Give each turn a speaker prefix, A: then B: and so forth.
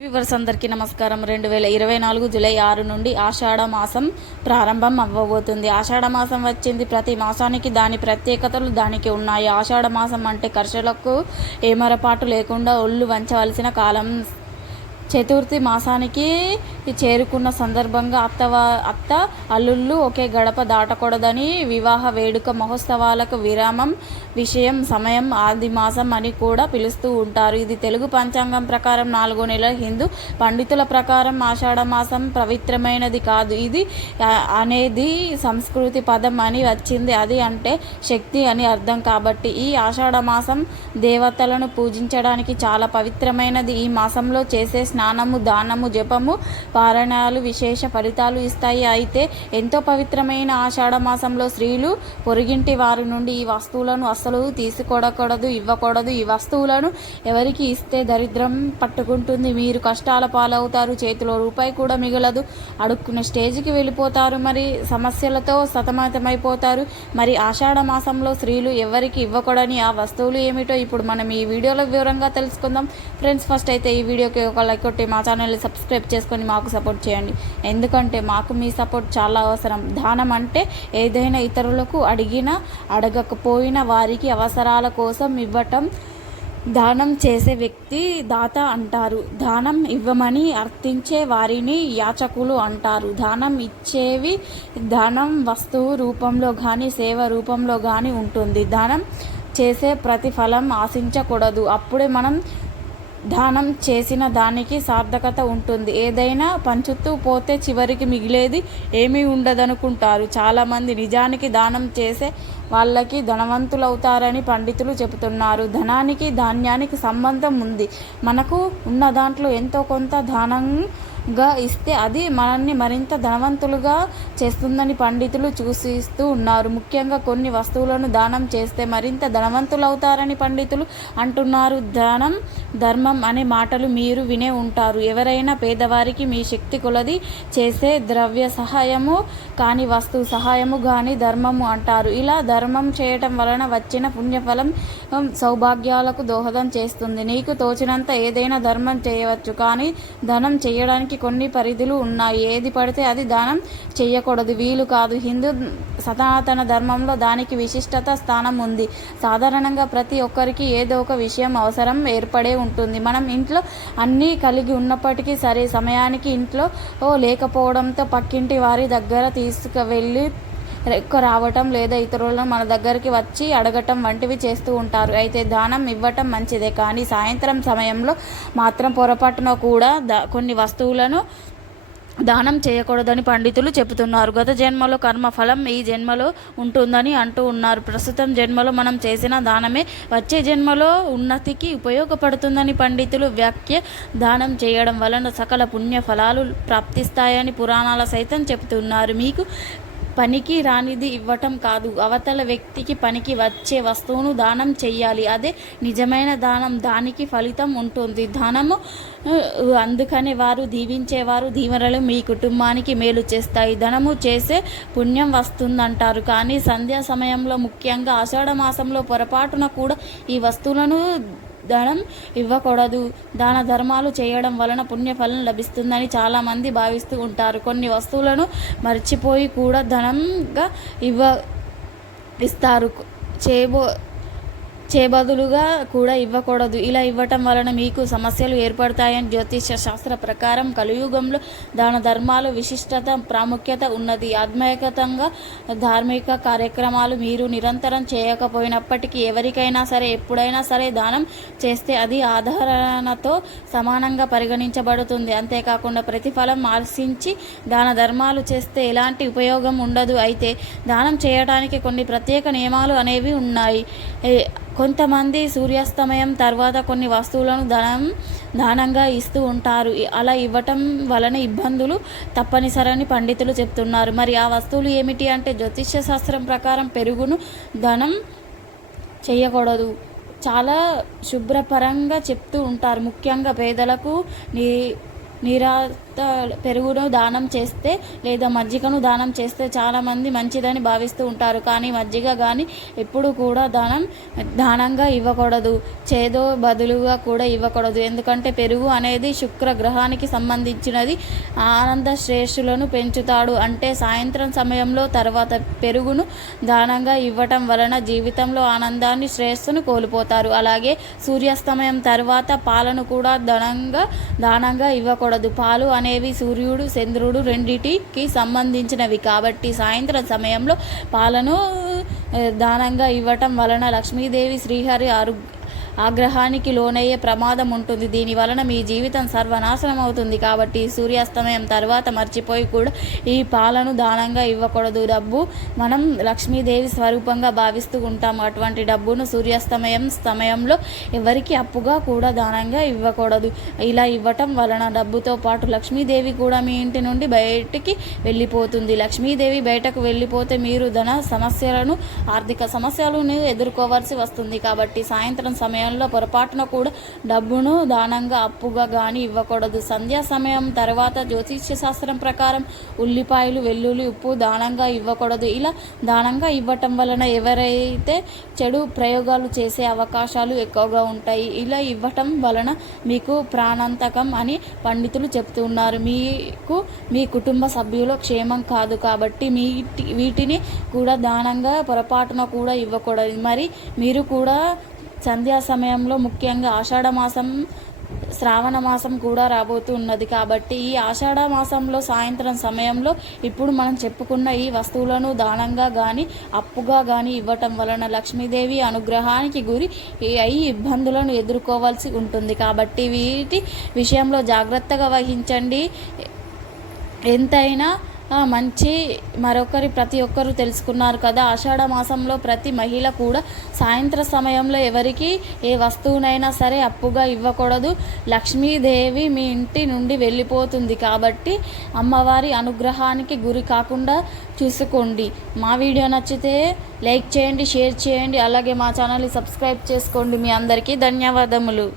A: Viewers అందరికీ నమస్కారం. రెండు వేల ఇరవై నాలుగు జూలై ఆరు నుండి ఆషాఢ మాసం ప్రారంభం అవ్వబోతుంది. ఆషాఢ మాసం వచ్చింది. ప్రతి మాసానికి దాని ప్రత్యేకతలు దానికి ఉన్నాయి. ఆషాఢ మాసం అంటే కర్షలకు ఏమరపాటు లేకుండా ఒళ్ళు వంచవలసిన కాలం చతుర్థి మాసానికి చేరుకున్న సందర్భంగా అత్తవా అత్త అల్లుళ్ళు ఒకే గడప దాటకూడదని వివాహ వేడుక మహోత్సవాలకు విరామం విషయం సమయం ఆది మాసం అని కూడా పిలుస్తూ ఉంటారు. ఇది తెలుగు పంచాంగం ప్రకారం నాలుగో నెల హిందూ పండితుల ప్రకారం ఆషాఢ మాసం పవిత్రమైనది కాదు. ఇది అనేది సంస్కృతి పదం అని వచ్చింది. అది అంటే శక్తి అని అర్థం. కాబట్టి ఈ ఆషాఢ మాసం దేవతలను పూజించడానికి చాలా పవిత్రమైనది. ఈ మాసంలో చేసే స్నానము దానము జపము పారాయణాలు విశేష ఫలితాలు ఇస్తాయి. అయితే ఎంతో పవిత్రమైన ఆషాఢ మాసంలో స్త్రీలు పొరుగింటి వారి నుండి ఈ వస్తువులను అస్సలు తీసుకోకూడదు ఇవ్వకూడదు. ఈ వస్తువులను ఎవరికి ఇస్తే దరిద్రం పట్టుకుంటుంది. మీరు కష్టాల పాలవుతారు చేతిలో రూపాయి కూడా మిగలదు. అడుక్కునే స్టేజ్కి వెళ్ళిపోతారు మరి సమస్యలతో సతమతమైపోతారు. మరి ఆషాఢ మాసంలో స్త్రీలు ఎవరికి ఇవ్వకూడని ఆ వస్తువులు ఏమిటో ఇప్పుడు మనం ఈ వీడియోలో వివరంగా తెలుసుకుందాం. ఫ్రెండ్స్ ఫస్ట్ అయితే ఈ వీడియోకి ఒక లైక్ కొట్టి మా ఛానల్ని సబ్స్క్రైబ్ చేసుకొని మాకు సపోర్ట్ చేయండి. ఎందుకంటే మాకు మీ సపోర్ట్ చాలా అవసరం. దానం అంటే ఏదైనా ఇతరులకు అడిగినా అడగకపోయినా వారికి అవసరాల కోసం ఇవ్వటం దానం చేసే వ్యక్తి దాత అంటారు. దానం ఇవ్వమని అర్థించే వారిని యాచకులు అంటారు. దానం ఇచ్చేవి దానం వస్తువు రూపంలో కానీ సేవ రూపంలో కానీ ఉంటుంది. దానం చేసే ప్రతిఫలం ఆశించకూడదు. అప్పుడే మనం దానం చేసిన దానికి సార్థకత ఉంటుంది. ఏదైనా పంచుతూ పోతే చివరికి మిగిలేది ఏమీ ఉండదనుకుంటారు. చాలామంది నిజానికి దానం చేసే వాళ్ళకి ధనవంతులవుతారని పండితులు చెబుతున్నారు. ధనానికి ధాన్యానికి సంబంధం ఉంది. మనకు ఉన్న దాంట్లో ఎంతో కొంత గా ఇస్తే అది మనల్ని మరింత ధనవంతులుగా చేస్తుందని పండితులు సూచిస్తూ ఉన్నారు. ముఖ్యంగా కొన్ని వస్తువులను దానం చేస్తే మరింత ధనవంతులవుతారని పండితులు అంటున్నారు. దానం ధర్మం అనే మాటలు మీరు వినే ఉంటారు. ఎవరైనా పేదవారికి మీ శక్తి కొలది చేసే ద్రవ్య సహాయము కాని వస్తువు సహాయము కానీ ధర్మము అంటారు. ఇలా ధర్మం చేయటం వలన వచ్చిన పుణ్యఫలం సౌభాగ్యాలకు దోహదం చేస్తుంది. నీకు తోచినంత ఏదైనా ధర్మం చేయవచ్చు కానీ ధనం చేయడానికి కొన్ని పరిధులు ఉన్నాయి. ఏది పడితే అది దానం చేయకూడదు. వీలు కాదు. హిందూ సనాతన ధర్మంలో దానికి విశిష్టత స్థానం ఉంది. సాధారణంగా ప్రతి ఒక్కరికి ఏదో ఒక విషయం అవసరం ఏర్పడే ఉంటుంది. మనం ఇంట్లో అన్నీ కలిగి ఉన్నప్పటికీ సరే సమయానికి ఇంట్లో లేకపోవడంతో పక్కింటి వారి దగ్గర తీసుకువెళ్ళి ఎక్కువ రావటం లేదా ఇతరులను మన దగ్గరికి వచ్చి అడగటం వంటివి చేస్తూ ఉంటారు. అయితే దానం ఇవ్వటం మంచిదే. కానీ సాయంత్రం సమయంలో మాత్రం పొరపాటున కూడా దా కొన్ని వస్తువులను దానం చేయకూడదని పండితులు చెబుతున్నారు. గత జన్మలో కర్మ ఫలం ఈ జన్మలో ఉంటుందని అంటూ ఉన్నారు. ప్రస్తుతం జన్మలో మనం చేసిన దానమే. వచ్చే జన్మలో ఉన్నతికి ఉపయోగపడుతుందని పండితులు వ్యాఖ్య దానం చేయడం వలన సకల పుణ్య ఫలాలు ప్రాప్తిస్తాయని పురాణాల సైతం చెబుతున్నారు. మీకు పనికి రానిది ఇవ్వటం కాదు. అవతల వ్యక్తికి పనికి వచ్చే వస్తువును దానం చెయ్యాలి. అదే నిజమైన దానం. దానికి ఫలితం ఉంటుంది. దానము అందుకనే వారు దీవించేవారు దీవెనలు మీ కుటుంబానికి మేలు చేస్తాయి. ధనము చేసే పుణ్యం వస్తుందంటారు. కానీ సంధ్యా సమయంలో ముఖ్యంగా ఆషాఢ మాసంలో పొరపాటున కూడా ఈ వస్తువులను దానం ఇవ్వకూడదు. దాన ధర్మాలు చేయడం వలన పుణ్యఫలం లభిస్తుందని చాలామంది భావిస్తూ ఉంటారు. కొన్ని వస్తువులను మర్చిపోయి కూడా ధనంగా ఇవ్వ ఇస్తారు. చేయబో చేబదులుగా కూడా ఇవ్వకూడదు. ఇలా ఇవ్వటం వలన మీకు సమస్యలు ఏర్పడతాయని జ్యోతిష శాస్త్ర ప్రకారం కలియుగంలో దాన ధర్మాలు విశిష్టత ప్రాముఖ్యత ఉన్నది. ఆత్మీయతంగా ధార్మిక కార్యక్రమాలు మీరు నిరంతరం చేయకపోయినప్పటికీ ఎవరికైనా సరే ఎప్పుడైనా సరే దానం చేస్తే అది ఆధారణతో సమానంగా పరిగణించబడుతుంది. అంతేకాకుండా ప్రతిఫలం ఆశించి దాన ధర్మాలు చేస్తే ఎలాంటి ఉపయోగం ఉండదు. అయితే దానం చేయడానికి కొన్ని ప్రత్యేక నియమాలు అనేవి ఉన్నాయి. ఏ- కొంతమంది సూర్యాస్తమయం తర్వాత కొన్ని వస్తువులను దానం దానంగా ఇస్తూ ఉంటారు. అలా ఇవ్వటం వలన ఇబ్బందులు తప్పనిసరని పండితులు చెప్తున్నారు. మరి ఆ వస్తువులు ఏమిటి అంటే జ్యోతిష్య శాస్త్రం ప్రకారం పెరుగును దానం చేయకూడదు. చాలా శుభ్రపరంగా చెప్తూ ఉంటారు. ముఖ్యంగా పేదలకు నీ నిరా పెరుగును దానం చేస్తే లేదా మజ్జిగను దానం చేస్తే చాలామంది మంచిదని భావిస్తూ ఉంటారు. కానీ మజ్జిగ కానీ ఎప్పుడు కూడా దానం దానంగా ఇవ్వకూడదు. చేదో బదులుగా కూడా ఇవ్వకూడదు. ఎందుకంటే పెరుగు అనేది శుక్ర గ్రహానికి సంబంధించినది. ఆనంద శ్రేష్ఠులను పెంచుతాడు. అంటే సాయంత్రం సమయంలో తర్వాత పెరుగును దానంగా ఇవ్వటం వలన జీవితంలో ఆనందాన్ని శ్రేయస్సును కోల్పోతారు. అలాగే సూర్యాస్తమయం తర్వాత పాలను కూడా ధనంగా దానంగా ఇవ్వకూడదు. పాలు అనేవి సూర్యుడు చంద్రుడు రెండిటికి సంబంధించినవి. కాబట్టి సాయంత్రం సమయంలో పాలను దానంగా ఇవ్వటం వలన లక్ష్మీదేవి శ్రీహరి ఆరు ఆగ్రహానికి లోనయ్యే ప్రమాదం ఉంటుంది. దీని వలన మీ జీవితం సర్వనాశనం అవుతుంది. కాబట్టి సూర్యాస్తమయం తర్వాత మర్చిపోయి కూడా ఈ పాలను దానంగా ఇవ్వకూడదు. డబ్బు మనం లక్ష్మీదేవి స్వరూపంగా భావిస్తూ ఉంటాం. అటువంటి డబ్బును సూర్యాస్తమయం సమయంలో ఎవరికి అప్పుగా కూడా దానంగా ఇవ్వకూడదు. ఇలా ఇవ్వటం వలన డబ్బుతో పాటు లక్ష్మీదేవి కూడా మీ ఇంటి నుండి బయటికి వెళ్ళిపోతుంది. లక్ష్మీదేవి బయటకు వెళ్ళిపోతే మీరు ధన సమస్యలను ఆర్థిక సమస్యలను ఎదుర్కోవాల్సి వస్తుంది. కాబట్టి సాయంత్రం సమయం సమయంలో పొరపాటున కూడా డబ్బును దానంగా అప్పుగా కానీ ఇవ్వకూడదు. సంధ్యా సమయం తర్వాత జ్యోతిష్య శాస్త్రం ప్రకారం ఉల్లిపాయలు వెల్లుల్లి ఉప్పు దానంగా ఇవ్వకూడదు. ఇలా దానంగా ఇవ్వటం వలన ఎవరైతే చెడు ప్రయోగాలు చేసే అవకాశాలు ఎక్కువగా ఉంటాయి ఇలా ఇవ్వటం వలన మీకు ప్రాణాంతకం అని పండితులు చెప్తున్నారు. మీకు మీ కుటుంబ సభ్యుల క్షేమం కాదు కాబట్టి మీ వీటిని కూడా దానంగా పొరపాటున కూడా ఇవ్వకూడదు. మరి మీరు కూడా సంధ్యా సమయంలో ముఖ్యంగా ఆషాఢ మాసం శ్రావణ మాసం కూడా రాబోతున్నది కాబట్టి ఈ ఆషాఢ మాసంలో సాయంత్రం సమయంలో ఇప్పుడు మనం చెప్పుకున్న ఈ వస్తువులను దానంగా కానీ అప్పుగా కానీ ఇవ్వటం వలన లక్ష్మీదేవి అనుగ్రహానికి గురి అయి ఇబ్బందులను ఎదుర్కోవాల్సి ఉంటుంది. కాబట్టి వీటి విషయంలో జాగ్రత్తగా వహించండి. ఎంతైనా మంచి మరొకరి ప్రతి ఒక్కరు తెలుసుకున్నారు కదా. ఆషాఢ మాసంలో ప్రతి మహిళ కూడా సాయంత్ర సమయంలో ఎవరికి ఏ వస్తువునైనా సరే అప్పుగా ఇవ్వకూడదు. లక్ష్మీదేవి మీ ఇంటి నుండి వెళ్ళిపోతుంది కాబట్టి అమ్మవారి అనుగ్రహానికి గురి కాకుండా చూసుకోండి. మా వీడియో నచ్చితే లైక్ చేయండి షేర్ చేయండి అలాగే మా ఛానల్ని సబ్స్క్రైబ్ చేసుకోండి మీ అందరికీ ధన్యవాదములు.